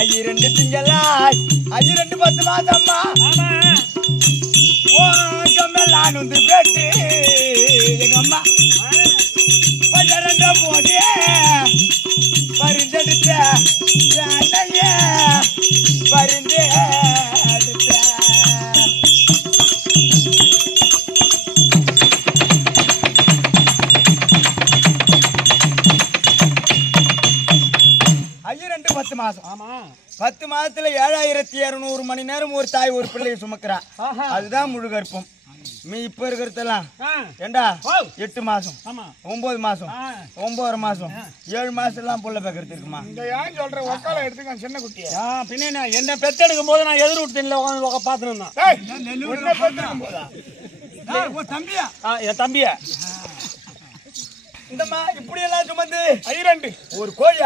ஐயிரண்டு திங்களா 10 மாசம்மா ஓங்கமெல்லாம் வந்து பேட்டு எங்க அம்மா 12 போது பரிந்தெடுத்த பரிந்து ஐயரெண்டு 10 மாசம். ஆமா 10 மாதத்துல 7200 மணி நேரம் ஒரு தாய் ஒரு பிள்ளையை சுமக்கிறா. அதுதான் முழு கர்ப்பம். நீ இப்ப இருக்கிறதெல்லாம் ஏண்டா 8 மாசம் 9 மாசம் 9 மாசம் 7 மாசம் எல்லாம் புள்ள பேக்கறது இருக்குமா? இந்த ஏன் சொல்ற ஒக்கால எடுத்துக்க சின்ன குட்டியா பின்ன என்ன பெத்தெடுக்கும் போது நான் எதிர் வீட்டுல உட்காந்து பாத்துருந்தேன். தம்பியா என் தம்பியா இந்தம்மா இப்படி எல்லாம் சுமந்து ஐரண்டு ஒரு கோழி